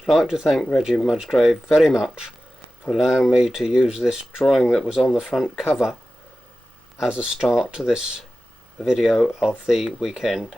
much. I'd like to thank Reggie Musgrave very much for allowing me to use this drawing that was on the front cover as a start to this video of the weekend.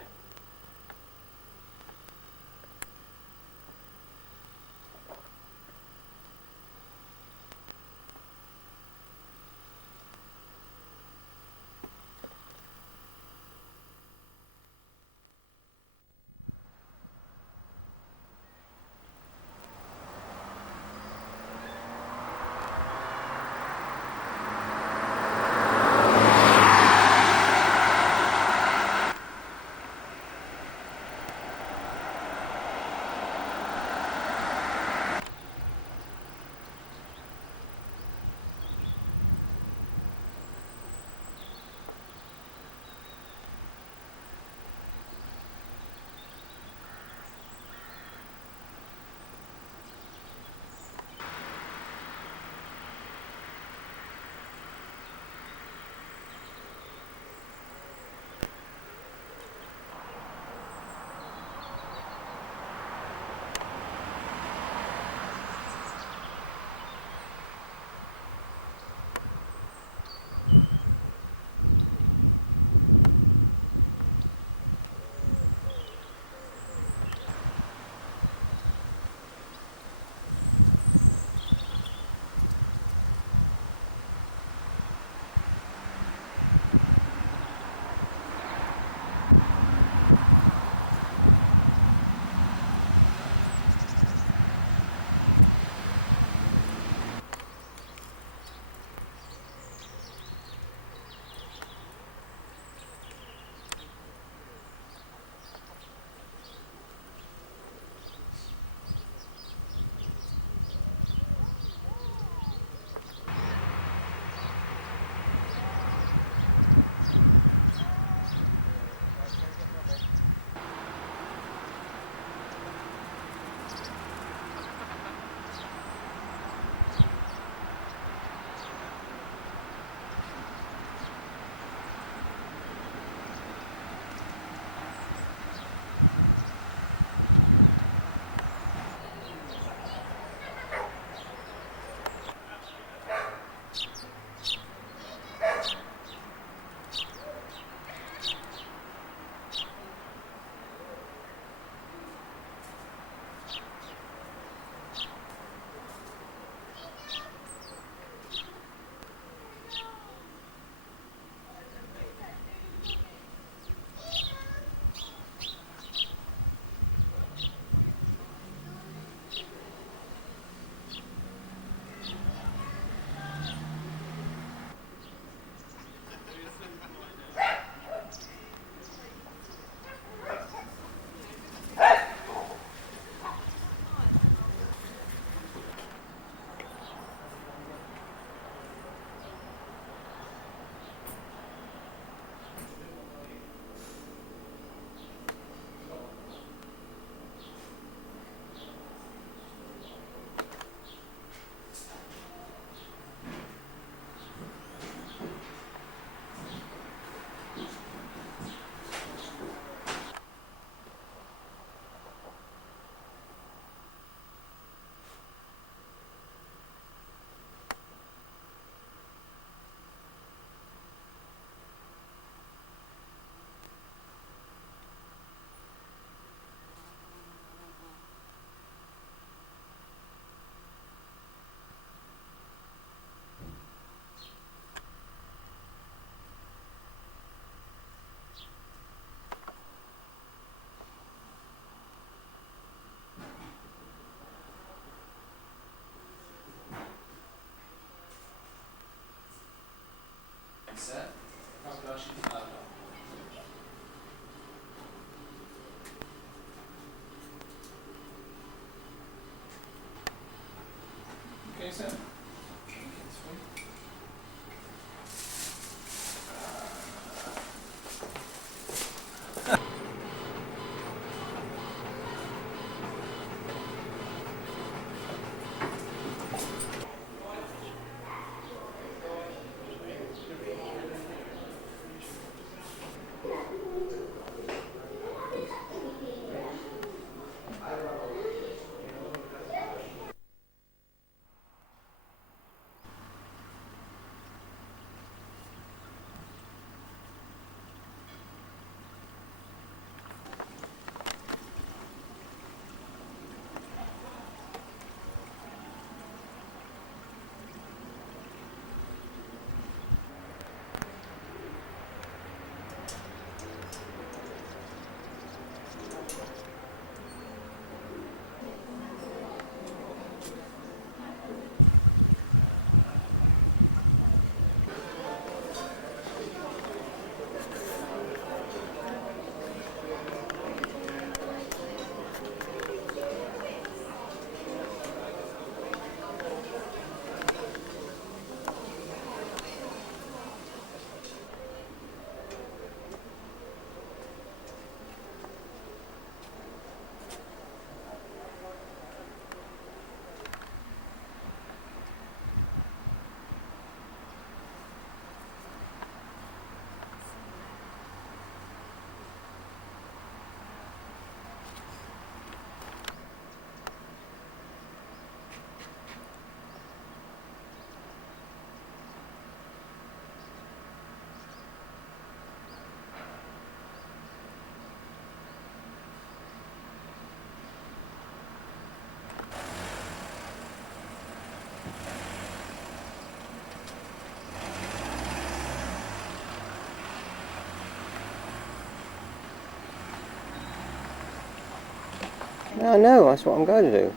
I know, that's what I'm going to do.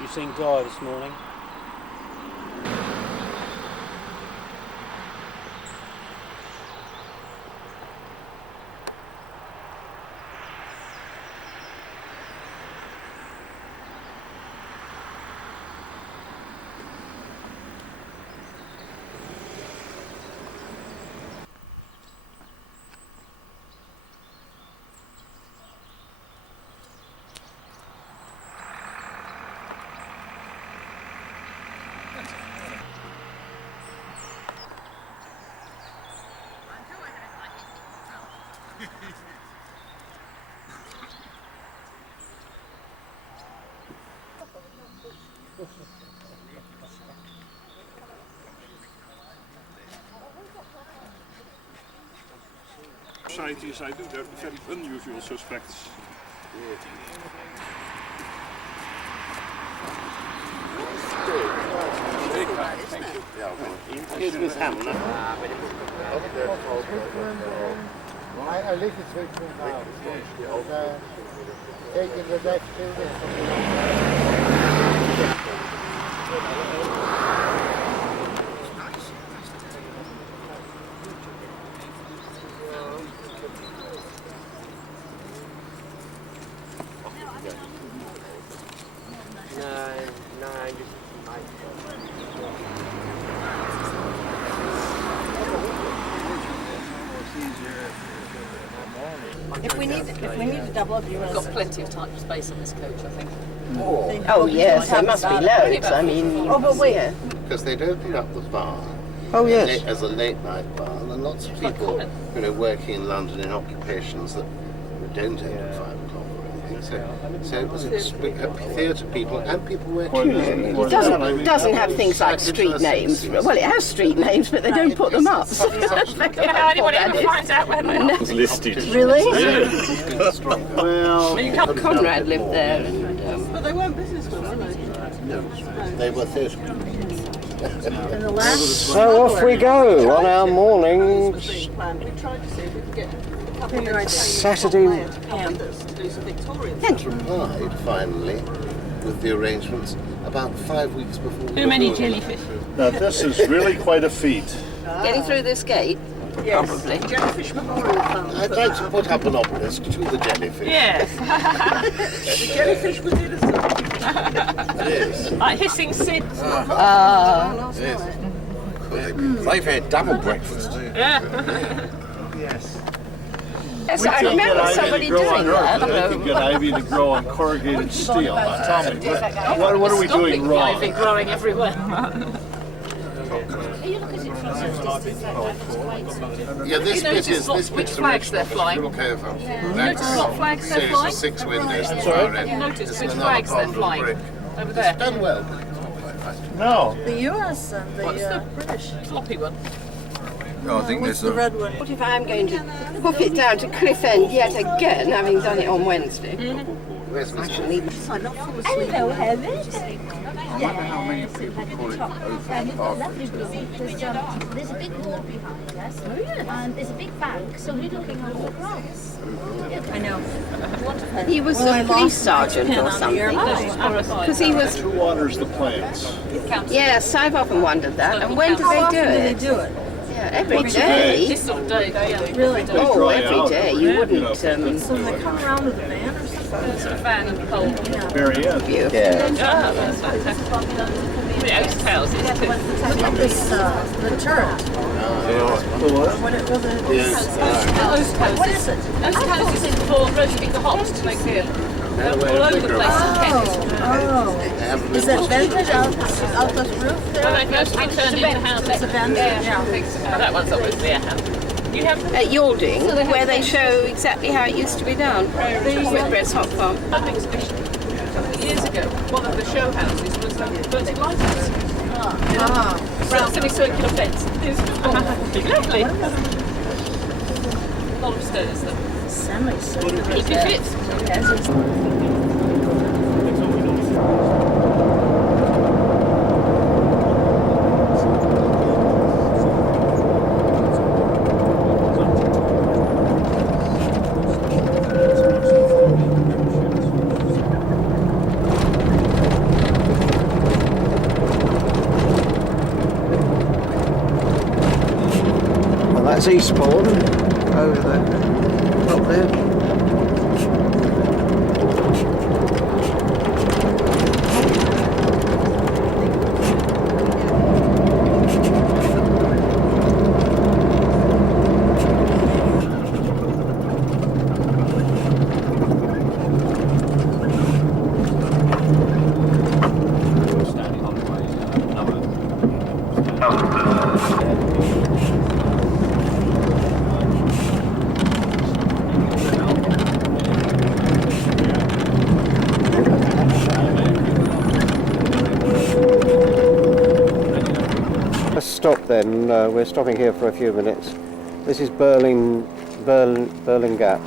You seen Guy this morning? Societies, I do have very unusual suspects. Here's Miss Hamlet. If we need to double up, We've got plenty of time and space on this coach, I think. Oh yes, there must be loads. I mean, yeah. Because they'd opened up the bar. Oh yes. As a late night bar, and lots of people, working in London in occupations that don't end at 5 o'clock or anything. So it was theatre people and people working. It doesn't have things like street names. Well, it has street names, but they don't put them up. So that's very helpful, that is. It's listed. Really? Well, Conrad lived there, and But they weren't businessmen, were they? no, they were theatre people. So off we go on our morning We tried to see if we could get a couple of Saturday. to do some Victorian. Replied finally with the arrangements about 5 weeks before. Too many jellyfish. Now this is really quite a feat. getting through this gate, probably. Jellyfish Memorial Fund. I'd like to put up an obelisk to the jellyfish. Yes. The jellyfish was innocent. Yes. Like hissing Sid. They've had double breakfast too. Yeah. Yes, I remember somebody doing that. They could get ivy to grow on corrugated steel. Now tell me, what are we doing wrong? Ivy growing everywhere. Yeah, this bit is which flags they're flying? Walk over. You notice what flags they're Series flying? of 6 windows at the far end. You notice It's which another flags they're bond of flying? brick. Over there. Done well. No. The US and the, What's the British floppy one? I think what's there's the red one? What if I'm going to hoof it down to cliff end yet again, having done it on Wednesday? Where's I this shall one? leave. I not fall asleep. I wonder how many people call it open parking. There's a big wall behind us, and there's a big bank, so we're looking over the grass. I know. He was a police sergeant or something, because he was. Who waters the plants? Yes, I've often wondered that. And when do they do it? Yeah, every day. This sort of day. Really? Oh, dry every out. day. You wouldn't. So they come around with a van or something? Van and pole. Very end. Beautiful. The oaks tails is too. Look at this, the turret. The what? What it was it? What is it? Those tails is for roasting the hops to make beer. All over the place in Kent. Oh. Is that vented out the roof So there? they've mostly turned into houses. It's a vent? Yeah. That one's obviously a house. at Yalding, where they show exactly how it used to be done. Whitbread's Hop Farm. Public exhibition a couple of years ago. One of the show houses was vertic lighthouse. Semicircular fence. It was lovely. Lobsters. Keep you fit. Well, that's Eastbourne over there, up there. Let's stop then. We're stopping here for a few minutes. This is Berlin Gap.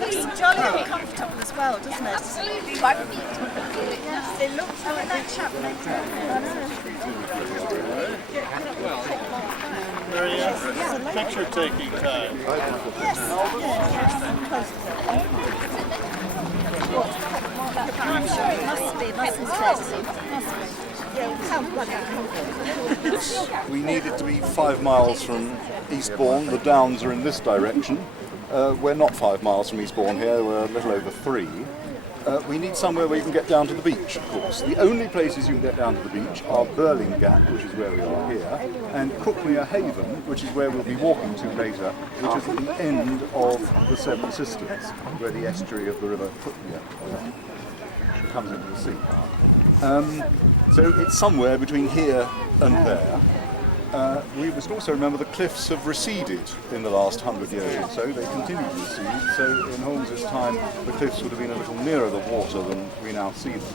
It's jolly uncomfortable as well, doesn't it? Absolutely. My feet. It looks like that chap later. Picture taking time. We need it to be 5 miles from Eastbourne. The downs are in this direction. We're not 5 miles from Eastbourne here, we're a little over 3. We need somewhere where you can get down to the beach, of course. The only places you can get down to the beach are Berlin Gap, which is where we are here, and Cookmere Haven, which is where we'll be walking to later, which is at the end of the Seven Sisters, where the estuary of the river Cookmere comes into the sea. So it's somewhere between here and there. We must also remember the cliffs have receded in the last 100 years or so. They continue to recede, so in Holmes's time the cliffs would have been a little nearer the water than we now see them.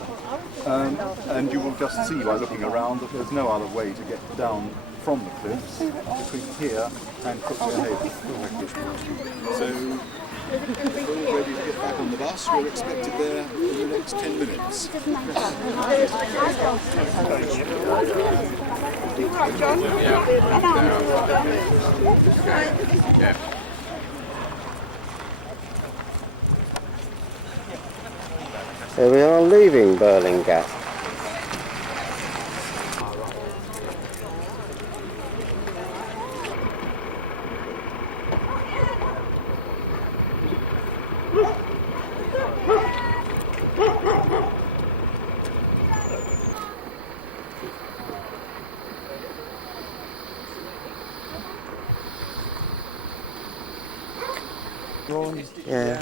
And you will just see by looking around that there's no other way to get down from the cliffs between here and Cookmere Haven. So we're ready to get back on the bus. We're expected there in the next 10 minutes. You all right, John? Yeah. Here we are leaving Berlin Gap. Yeah.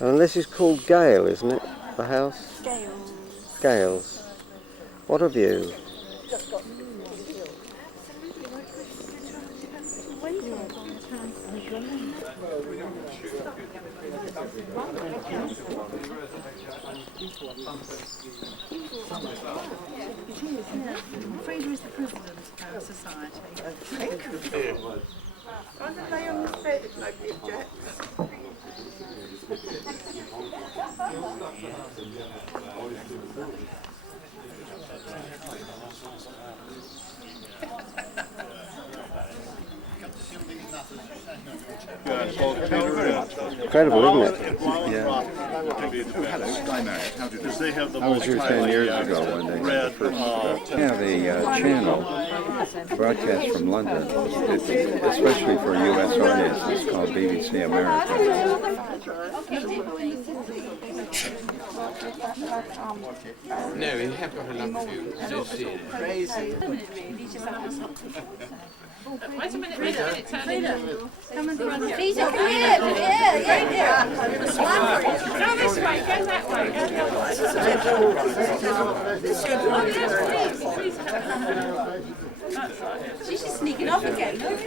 And this is called Gale, isn't it? The house? Gale's. What a view. Fraser is the president of our society. Why don't they on the bed like the objects? Incredible, isn't it? Blau and Rock would be the best. Because they have the most highly red. No, you have got a lovely view. I don't see it. Wait a minute, turn it. Come here, right here. Go this way, go that way, go that way. She's just sneaking off again, look.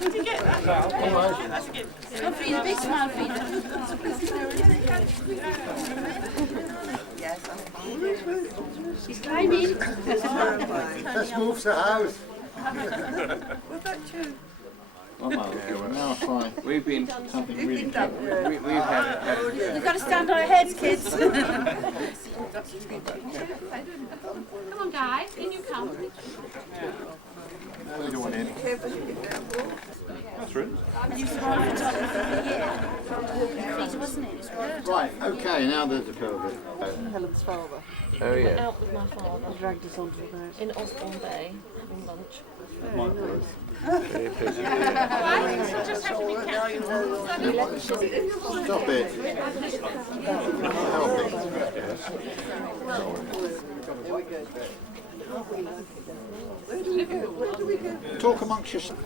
Did you get that? Almost. That's good. Oh, Frida, big smile, Frida. She's climbing. Let's move the house. 1 mile ago, now I'll try something really clever. We've got to stand on our heads, kids. Come on, guys, in you come. No, we don't want any. Right, okay, now there's a curve. Oh yeah. That might work. Just have to be careful. Stop it. Help it. Talk amongst yourselves.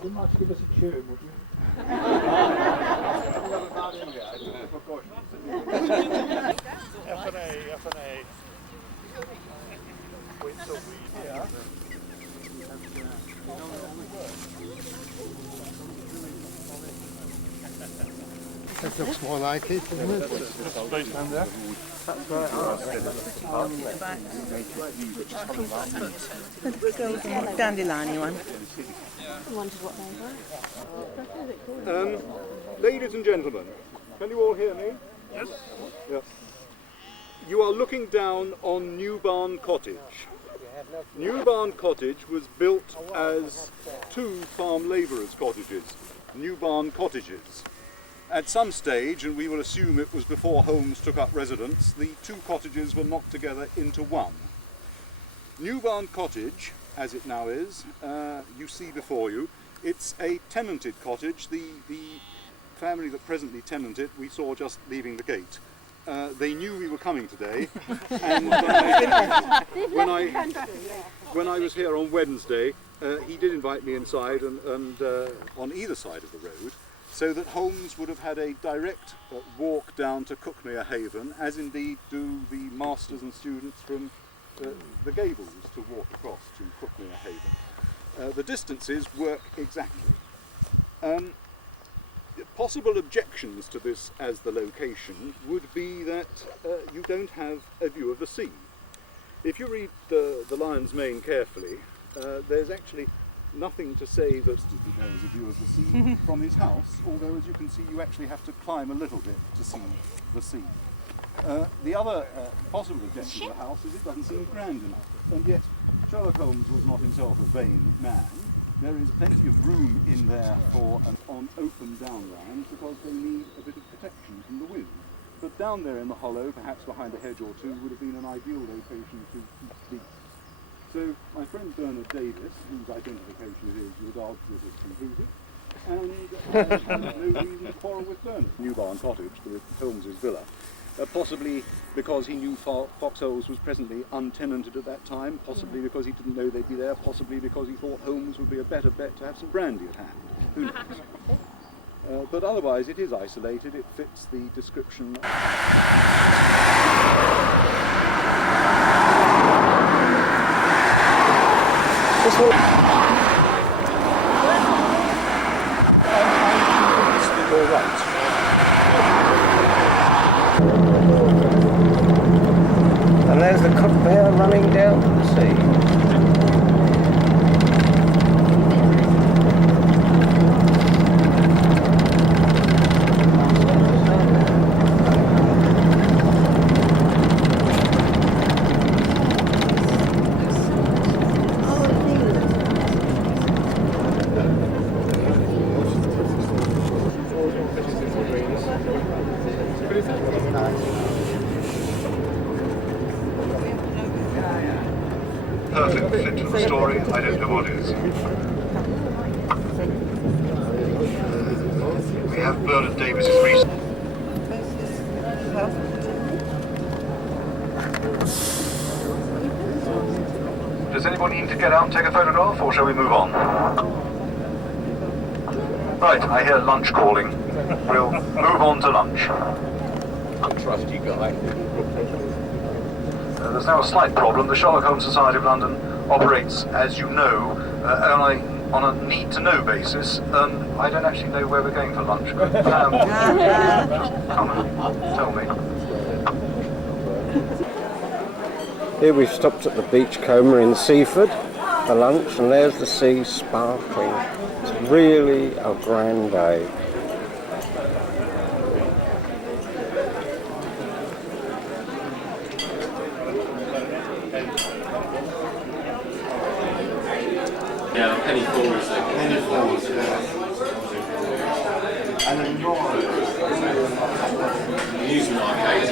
You might give us a tune, would you? That looks more like it, doesn't it? That's right. Oh, yeah, that looks the part, doesn't it? Which is called the golden dandelion one. I wondered what they were. Ladies and gentlemen, can you all hear me? Yes. Yeah. You are looking down on New Barn Cottage. New Barn Cottage was built as 2 farm labourers' cottages, New Barn Cottages. At some stage, and we will assume it was before Holmes took up residence, the 2 cottages were knocked together into one. New Barn Cottage, as it now is, you see before you, it's a tenanted cottage. The family that presently tenant it, we saw just leaving the gate. They knew we were coming today, and when I was here on Wednesday, he did invite me inside and on either side of the road. so that Holmes would have had a direct walk down to Cuckmere Haven, as indeed do the masters and students from the Gables to walk across to Cuckmere Haven. The distances work exactly. Possible objections to this as the location would be that you don't have a view of the sea. If you read the Lion's Mane carefully, there's actually nothing to say that there is a view of the sea from his house, although as you can see you actually have to climb a little bit to see the sea. The other possible objection to the house is it doesn't seem grand enough, and yet Sherlock Holmes was not himself a vain man. There is plenty of room in there for an open down there, protection from the wind. But down there in the hollow, perhaps behind a hedge or two, would have been an ideal location to keep. So I phoned Bernard Davis, who's identified with New Barn Cottage, Holmes's villa, possibly because he knew Foxholes was presently untenanted at that time, possibly because he didn't know they'd be there, possibly because he thought Holmes would be a better bet to have some brandy at hand. Who knows? But otherwise it is isolated, it fits the description. And there's the cook there running down to the sea. Perfect fit for the story, I don't know what is. We have Bernard Davis's reason. Does anybody need to get out and take a photograph, or shall we move on? Right, I hear lunch calling. We'll move on to lunch. Trusty guy. There's now a slight problem. The Sherlock Holmes Society of London operates, as you know, on a need-to-know basis. I don't actually know where we're going for lunch, but Pam, just come and tell me. Here we've stopped at the Beachcomber in Seaford for lunch, and there's the sea sparkling. It's really a grand day. Yeah, penny forwards. Penny forwards, yeah. And then more. Amusement arcades,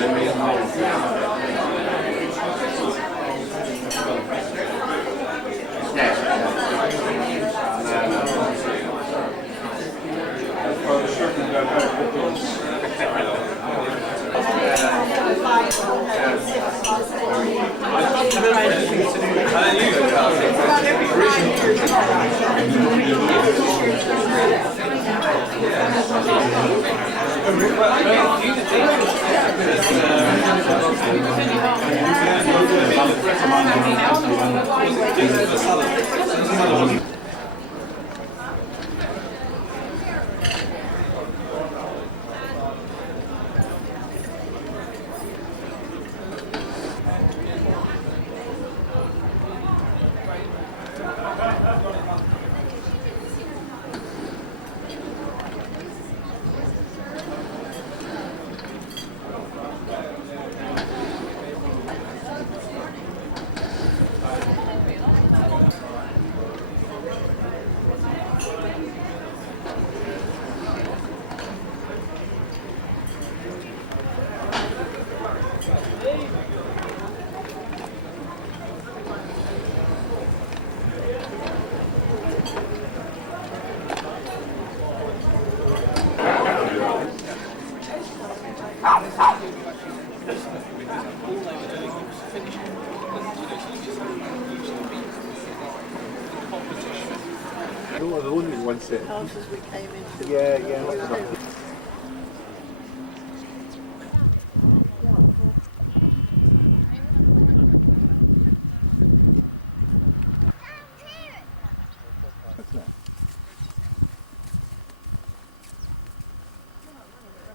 the one in one set. Houses we came into. Yeah.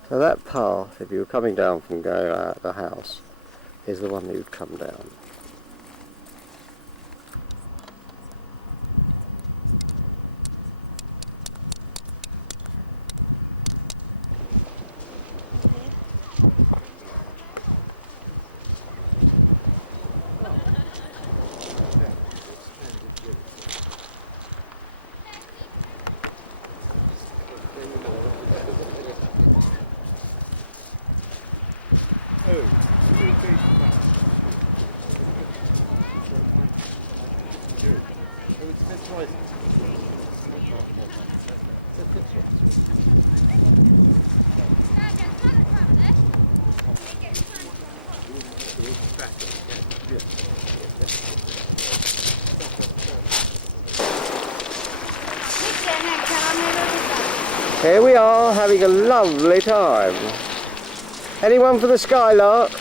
So that path, if you were coming down from going out the house, is the one that you'd come down. Here we are, having a lovely time. Anyone for the Skylark?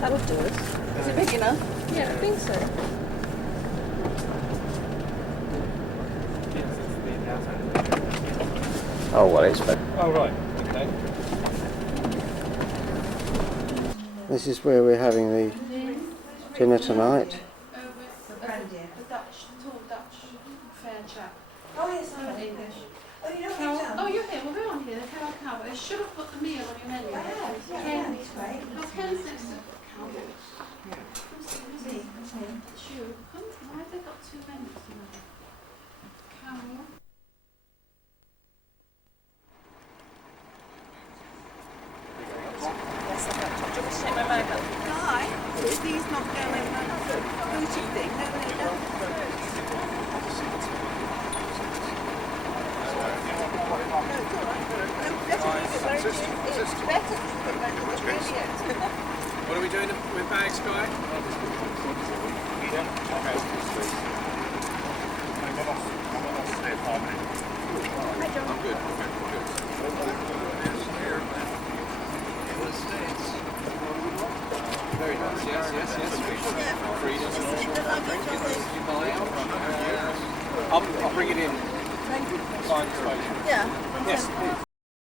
That would do us. Is it big enough? Yeah, I think so. Oh well, it's better. Oh right, okay. This is where we're having the dinner tonight. Oh, you're here. Well, go on here. Carol Cow. I should have put the meal on your menu. I have, yeah, that's great. Oh, Ken's next to Cow. Who's Me, that's me. the shoe? Why have they got two menus tonight? Carol. Guy, he's not going. Don't you think? No, no, What are we doing with bags, Guy? I'm good. Very nice. Yes. Freedom and all. I'll bring it in. Yeah. Yes.